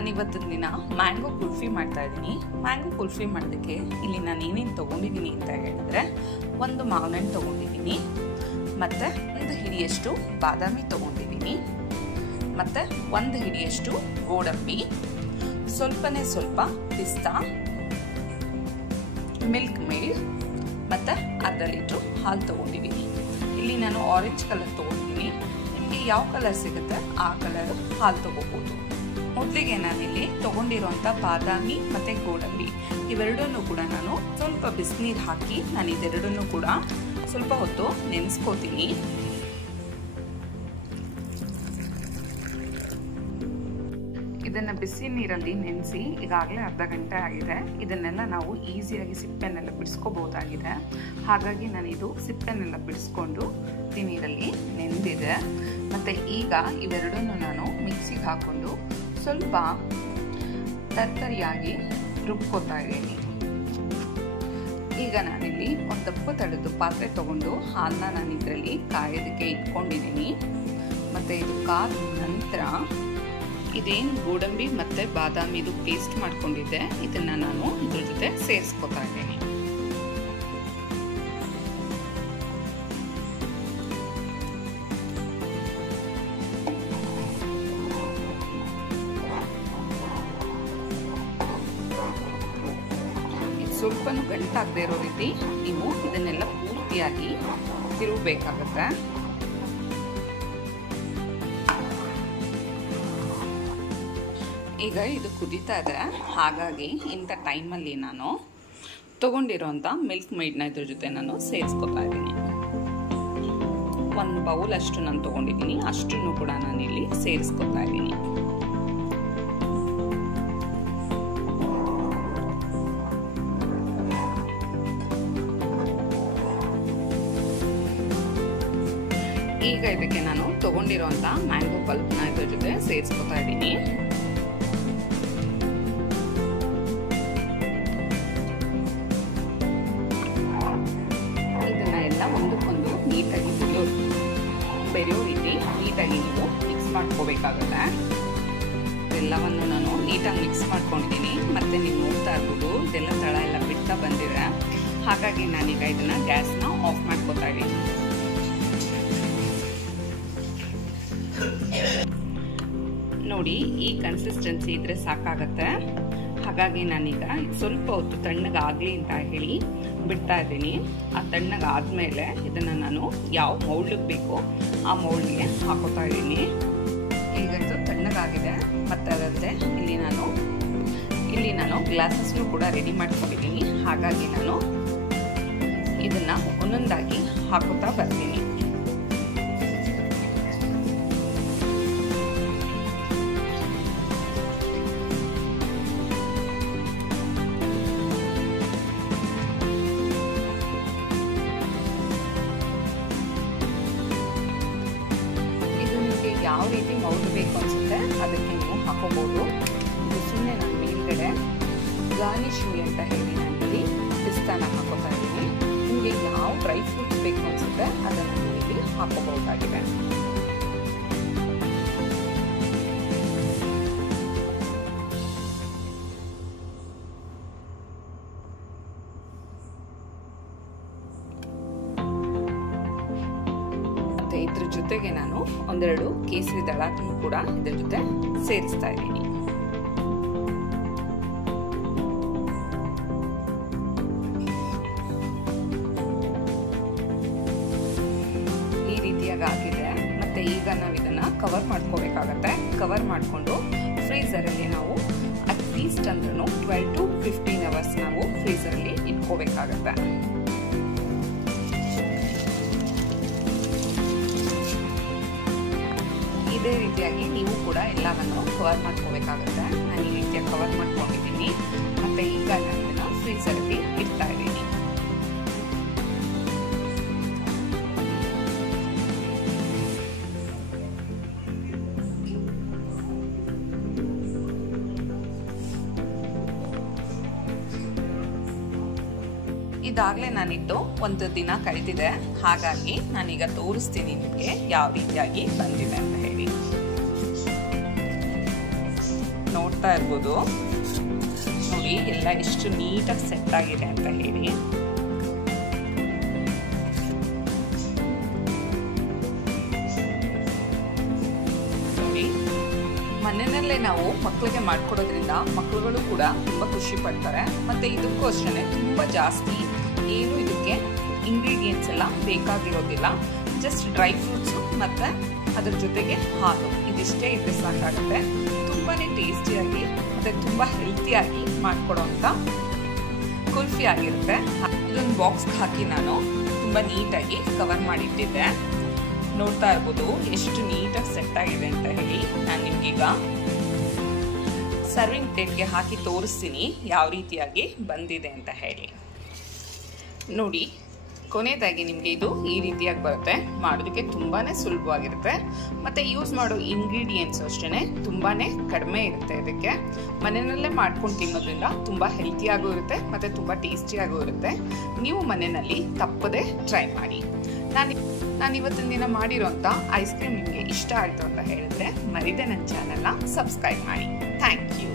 ನಾನಿವತ್ತಿನ ದಿನ ಮ್ಯಾಂಗೋ ಕುಲ್ಫಿ ಮಾಡ್ತಾ ಇದ್ದೀನಿ. ಮ್ಯಾಂಗೋ ಕುಲ್ಫಿ ಮಾಡೋದಕ್ಕೆ ಇಲ್ಲಿ ನಾನು ಏನೇನು ತೊಗೊಂಡಿದ್ದೀನಿ ಅಂತ ಹೇಳಿದ್ರೆ, ಒಂದು ಮಾವಿನ ಹಣ್ಣು ತೊಗೊಂಡಿದ್ದೀನಿ, ಮತ್ತು ಒಂದು ಹಿಡಿಯಷ್ಟು ಬಾದಾಮಿ ತೊಗೊಂಡಿದ್ದೀನಿ, ಮತ್ತು ಒಂದು ಹಿಡಿಯಷ್ಟು ಗೋಡಂಬಿ, ಸ್ವಲ್ಪನೇ ಸ್ವಲ್ಪ ಪಿಸ್ತಾ, ಮಿಲ್ಕ್ ಮೇಡ್ ಮತ್ತು ಅರ್ಧ ಲೀಟ್ರು ಹಾಲು ತೊಗೊಂಡಿದ್ದೀನಿ. ಇಲ್ಲಿ ನಾನು ಆರೆಂಜ್ ಕಲರ್ ತೊಗೊಂಡಿದ್ದೀನಿ. ನಿಮಗೆ ಯಾವ ಕಲರ್ ಸಿಗುತ್ತೆ ಆ ಕಲರ್ ಹಾಲು ತೊಗೋಬೋದು. ಮೊದಲಿಗೆ ನಾನಿಲ್ಲಿ ತೊಗೊಂಡಿರುವಂಥ ಬಾದಾಮಿ ಮತ್ತು ಗೋಡಂಬಿ ಇವೆರಡನ್ನೂ ಕೂಡ ನಾನು ಸ್ವಲ್ಪ ಬಿಸಿನೀರು ಹಾಕಿ ನಾನು ಇದೆರಡನ್ನೂ ಕೂಡ ಸ್ವಲ್ಪ ಹೊತ್ತು ನೆನೆಸ್ಕೋತೀನಿ. ಇದನ್ನು ಬಿಸಿ ನೀರಲ್ಲಿ ನೆನೆಸಿ ಈಗಾಗಲೇ ಅರ್ಧ ಗಂಟೆ ಆಗಿದೆ. ಇದನ್ನೆಲ್ಲ ನಾವು ಈಸಿಯಾಗಿ ಸಿಪ್ಪೆನೆಲ್ಲ ಬಿಡಿಸ್ಕೋಬಹುದಾಗಿದೆ. ಹಾಗಾಗಿ ನಾನಿದು ಸಿಪ್ಪೆನೆಲ್ಲ ಬಿಡಿಸ್ಕೊಂಡು ಬಿಸಿ ನೀರಲ್ಲಿ ನೆನೆದಿದೆ. ಮತ್ತು ಈಗ ಇವೆರಡನ್ನು ನಾನು ಮಿಕ್ಸಿಗೆ ಹಾಕ್ಕೊಂಡು ಸ್ವಲ್ಪ ತರ್ತರಿಯಾಗಿ ರುಬ್ಕೋತಾ ಇದ್ದೀನಿ. ಈಗ ನಾನಿಲ್ಲಿ ಒಂದು ದಪ್ಪ ತಡೆದು ಪಾತ್ರೆ ತೊಗೊಂಡು ಹಾಲನ್ನ ನಾನು ಇದರಲ್ಲಿ ಕಾಯೋದಕ್ಕೆ ಇಟ್ಕೊಂಡಿದ್ದೀನಿ. ಮತ್ತು ಇದು ಕಾದ ನಂತರ ಇದೇನು ಗೋಡಂಬಿ ಮತ್ತು ಬಾದಾಮಿದು ಪೇಸ್ಟ್ ಮಾಡ್ಕೊಂಡಿದ್ದೆ ಇದನ್ನು ನಾನು ಇದ್ರ ಜೊತೆ ಸೇರಿಸ್ಕೊತಾ ಇದ್ದೀನಿ. ಸ್ವಲ್ಪನೂ ಗಂಟಾಗದೇ ಇರೋ ರೀತಿ ನೀವು ಇದನ್ನೆಲ್ಲ ಪೂರ್ತಿಯಾಗಿ ತಿರುಗಬೇಕಾಗತ್ತೆ. ಈಗ ಇದು ಕುದೀತಾ ಇದೆ. ಹಾಗಾಗಿ ಇಂಥ ಟೈಮಲ್ಲಿ ನಾನು ತೊಗೊಂಡಿರೋಂಥ ಮಿಲ್ಕ್ ಮೇಡ್ನ ಇದ್ರ ಜೊತೆ ನಾನು ಸೇರಿಸ್ಕೊತಾ ಇದ್ದೀನಿ. ಒಂದು ಬೌಲ್ ಅಷ್ಟು ನಾನು ತೊಗೊಂಡಿದ್ದೀನಿ, ಅಷ್ಟನ್ನು ಕೂಡ ನಾನಿಲ್ಲಿ ಸೇರಿಸ್ಕೊತಾ ಇದ್ದೀನಿ. ಈಗ ಇದಕ್ಕೆ ನಾನು ತೊಗೊಂಡಿರೋಂಥ ಮ್ಯಾಂಗೋ ಪಲ್ಪ್ನ ಇದ್ರ ಜೊತೆ ಸೇರಿಸ್ಕೊತಾ ಇದ್ದೀನಿ. ಒಂದಕ್ಕೊಂದು ನೀಟಾಗಿ ಬೆರೆಯೋ ರೀತಿ ನೀಟಾಗಿ ನೀವು ಮಿಕ್ಸ್ ಮಾಡ್ಕೋಬೇಕಾಗುತ್ತೆ. ಎಲ್ಲವನ್ನು ನಾನು ನೀಟಾಗಿ ಮಿಕ್ಸ್ ಮಾಡ್ಕೊಂಡಿದ್ದೀನಿ. ಮತ್ತು ನೀವು ನೋಡ್ತಾ ಇರ್ಬೋದು ಇದೆಲ್ಲ ತಳ ಎಲ್ಲ ಬಿಡ್ತಾ ಬಂದಿದೆ. ಹಾಗಾಗಿ ನಾನೀಗ ಇದನ್ನು ಗ್ಯಾಸ್ನ ಆಫ್ ಮಾಡ್ಕೋತಾ ಇದ್ದೀನಿ. ನೋಡಿ, ಈ ಕನ್ಸಿಸ್ಟೆನ್ಸಿ ಇದ್ರೆ ಸಾಕಾಗತ್ತೆ. ಹಾಗಾಗಿ ನಾನೀಗ ಸ್ವಲ್ಪ ಹೊತ್ತು ತಣ್ಣಗಾಗಲಿ ಅಂತ ಹೇಳಿ ಬಿಡ್ತಾ ಇದ್ದೀನಿ. ಆ ತಣ್ಣಗಾದ್ಮೇಲೆ ಇದನ್ನು ನಾನು ಯಾವ ಮೌಲ್ಡಿಗೆ ಬೇಕೋ ಆ ಮೌಲ್ಡ್ಗೆ ಹಾಕೋತಾ ಇದ್ದೀನಿ. ಈಗ ಇದು ತಣ್ಣಗಾಗಿದೆ. ಮತ್ತು ಅದಲ್ಲದೆ ಇಲ್ಲಿ ನಾನು ಗ್ಲಾಸಸ್ನು ಕೂಡ ರೆಡಿ ಮಾಡ್ಕೊಂಡಿದ್ದೀನಿ. ಹಾಗಾಗಿ ನಾನು ಇದನ್ನು ಒಂದೊಂದಾಗಿ ಹಾಕೋತಾ ಬರ್ತೀನಿ. ಯಾವ ರೀತಿ ಮೌಲ್ಡ್ ಬೇಕು ಅನಿಸುತ್ತೆ ಅದಕ್ಕೆ ನೀವು ಹಾಕೋಬಹುದು. ಇದು ಸುಮ್ಮನೆ ನಾನು ಮೇಲ್ಗಡೆ ಗಾರ್ನಿಶಿಂಗ್ ಅಂತ ಹೇಳಿ ನಾನಿಲ್ಲಿ ಪಿಸ್ತಾನ ಹಾಕೋತಾ ಇದ್ದೀನಿ. ನಿಮಗೆ ಯಾವ ಡ್ರೈ ಫ್ರೂಟ್ಸ್ ಬೇಕು ಅನಿಸುತ್ತೆ ಅದನ್ನು ಇಲ್ಲಿ ಹಾಕೋಬಹುದಾಗಿದೆ. ಇದ್ರ ಜೊತೆಗೆ ನಾನು ಒಂದೆರಡು ಕೇಸರಿ ದಳವನ್ನು ಕೂಡ ಇದ್ರ ಜೊತೆ ಸೇರಿಸ್ತಾ ಇದ್ದೀನಿ. ಈ ರೀತಿಯಾಗಿ ಆಗಿದೆ. ಮತ್ತೆ ಈಗ ನಾವು ಇದನ್ನ ಕವರ್ ಮಾಡ್ಕೋಬೇಕಾಗತ್ತೆ. ಕವರ್ ಮಾಡಿಕೊಂಡು ಫ್ರೀಸರಲ್ಲಿ ನಾವು ಅಟ್ಲೀಸ್ಟ್ ಅಂದ್ರೂ 12 to 15 ಅವರ್ಸ್ ನಾವು ಫ್ರೀಸರಲ್ಲಿ ಇಟ್ಕೋಬೇಕಾಗತ್ತೆ. ಇದೇ ರೀತಿಯಾಗಿ ನೀವು ಕೂಡ ಎಲ್ಲವನ್ನು ಕವರ್ ಮಾಡ್ಕೋಬೇಕಾಗುತ್ತೆ. ನಾನು ಈ ರೀತಿಯಾಗಿ ಕವರ್ ಮಾಡ್ಕೊಂಡಿದ್ದೀನಿ. ಮತ್ತು ಈಗ ನಾನು ಇದನ್ನು ಫ್ರೀಸರಲ್ಲಿ ಇಡ್ತಾ ಇದ್ದೀನಿ. ಇದಾಗಲೇ ನಾನಿಟ್ಟು ಒಂದು ದಿನ ಕಳೆದಿದೆ. ಹಾಗಾಗಿ ನಾನೀಗ ತೋರಿಸ್ತೀನಿ ನಿಮಗೆ ಯಾವ ರೀತಿಯಾಗಿ ಬಂದಿದೆ ಅಂತ ಹೇಳಿ. ನೋಡಿ ನೋಡ್ತಾ ಇರ್ಬೋದು ನೋಡಿ ಎಲ್ಲ ಎಷ್ಟು ನೀಟಾಗಿ ಸೆಟ್ ಆಗಿದೆ ಅಂತ ಹೇಳಿ. ನೋಡಿ ಮನೆಯಲ್ಲೇ ನಾವು ಮಕ್ಕಳಿಗೆ ಮಾಡ್ಕೊಡೋದ್ರಿಂದ ಮಕ್ಕಳುಗಳು ಕೂಡ ತುಂಬ ಖುಷಿ ಪಡ್ತಾರೆ. ಮತ್ತು ಇದಕ್ಕೂ ಅಷ್ಟೇ ತುಂಬ ಜಾಸ್ತಿ ಏನು ಇದಕ್ಕೆ ಇಂಗ್ರೀಡಿಯೆಂಟ್ಸ್ ಎಲ್ಲ ಬೇಕಾಗಿರೋದಿಲ್ಲ. ಜಸ್ಟ್ ಡ್ರೈ ಫ್ರೂಟ್ಸು ಮತ್ತು ಅದ್ರ ಜೊತೆಗೆ ಹಾಲು ಇದಿಷ್ಟೇ ಇದ್ರೆ ಸಾಕಾಗುತ್ತೆ. ತುಂಬಾ ಟೇಸ್ಟಿಯಾಗಿ ಮತ್ತು ತುಂಬ ಹೆಲ್ತಿಯಾಗಿ ಮಾಡಿಕೊಡೋವಂಥ ಕುಲ್ಫಿ ಆಗಿರುತ್ತೆ. ಇದೊಂದು ಬಾಕ್ಸ್ಗೆ ಹಾಕಿ ನಾನು ತುಂಬ ನೀಟಾಗಿ ಕವರ್ ಮಾಡಿಟ್ಟಿದ್ದೆ. ನೋಡ್ತಾ ಇರ್ಬೋದು ಎಷ್ಟು ನೀಟಾಗಿ ಸೆಟ್ ಆಗಿದೆ ಅಂತ ಹೇಳಿ. ನಾನು ನಿಮ್ಗೀಗ ಸರ್ವಿಂಗ್ ಪ್ಲೇಟ್ಗೆ ಹಾಕಿ ತೋರಿಸ್ತೀನಿ ಯಾವ ರೀತಿಯಾಗಿ ಬಂದಿದೆ ಅಂತ ಹೇಳಿ. ನೋಡಿ ಕೊನೆಯದಾಗಿ ನಿಮಗೆ ಇದು ಈ ರೀತಿಯಾಗಿ ಬರುತ್ತೆ. ಮಾಡೋದಕ್ಕೆ ತುಂಬಾ ಸುಲಭವಾಗಿರುತ್ತೆ ಮತ್ತು ಯೂಸ್ ಮಾಡೋ ಇಂಗ್ರೀಡಿಯೆಂಟ್ಸ್ ಅಷ್ಟೇ ತುಂಬಾ ಕಡಿಮೆ ಇರುತ್ತೆ. ಇದಕ್ಕೆ ಮನೆಯಲ್ಲೇ ಮಾಡ್ಕೊಂಡು ತಿನ್ನೋದ್ರಿಂದ ತುಂಬ ಹೆಲ್ತಿಯಾಗೂ ಇರುತ್ತೆ ಮತ್ತು ತುಂಬ ಟೇಸ್ಟಿಯಾಗೂ ಇರುತ್ತೆ. ನೀವು ಮನೆಯಲ್ಲಿ ತಪ್ಪದೆ ಟ್ರೈ ಮಾಡಿ. ನಾನು ಇವತ್ತಿನ ದಿನ ಮಾಡಿರೋಂಥ ಐಸ್ ಕ್ರೀಮ್ ನಿಮಗೆ ಇಷ್ಟ ಆಯಿತು ಅಂತ ಹೇಳಿದ್ರೆ ಮರಿದೆ ನನ್ನ ಚಾನಲ್ನ ಸಬ್ಸ್ಕ್ರೈಬ್ ಮಾಡಿ. Thank you.